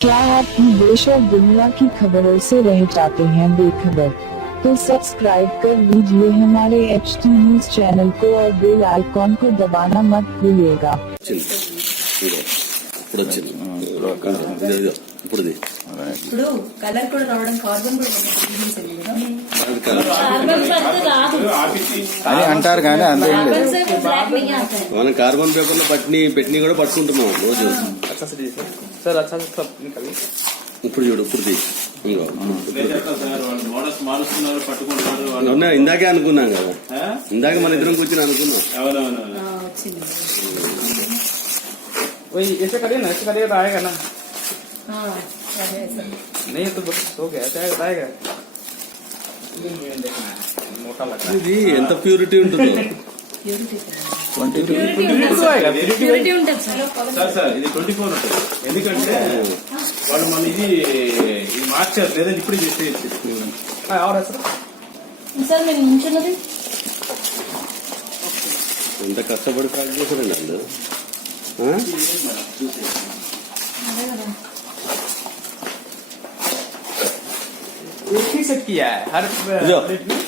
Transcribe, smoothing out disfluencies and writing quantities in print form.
क्या आप भी देश और दुनिया की खबरों से रह जाते हैं बेखबर? तो सब्सक्राइब कर लीजिए हमारे HT न्यूज चैनल को और बेल आइकॉन को दबाना मत भूलिएगा। ఇప్పుడు కలర్ కూడా రావడం కార్బన్ కూడా అని అంటారు కానీ అంతే ఏం లేదు. మనం కార్బన్ పేపర్ లో పెట్టిని కూడా పట్టుకుంటున్నాం రోజు. సార్ అచ్చా సార్ నికలి ఇప్పుడు చూడు ఇప్పుడు పట్టుకుంటున్నారు ఇందాకే అనుకున్నాం కదా, ఇందాక మన ఇద్దరం కూర్చొని అనుకున్నాం. वही ऐसे करिए तो आएगा ना. नहीं तो बस हो गया ऐसे आएगा. मोटा लग रहा है. ఇది ఎంత ప్యూరిటీ ఉంటుందో. 22 आएगा. ప్యూరిటీ ఉంటుంది సార్ ఇది 24 ఉంటుంది. ఎందుకంటే వాళ్ళు మన ఇది మార్చారు, లేదంటే ఇప్పుడు చేస్తే और सर సార్ మీరు నుంచున్నది ఎంత కష్టపడి ప్యాక్ చేశారండి అందరూ. एक ही सेट किया है हर जो। प्लेट में.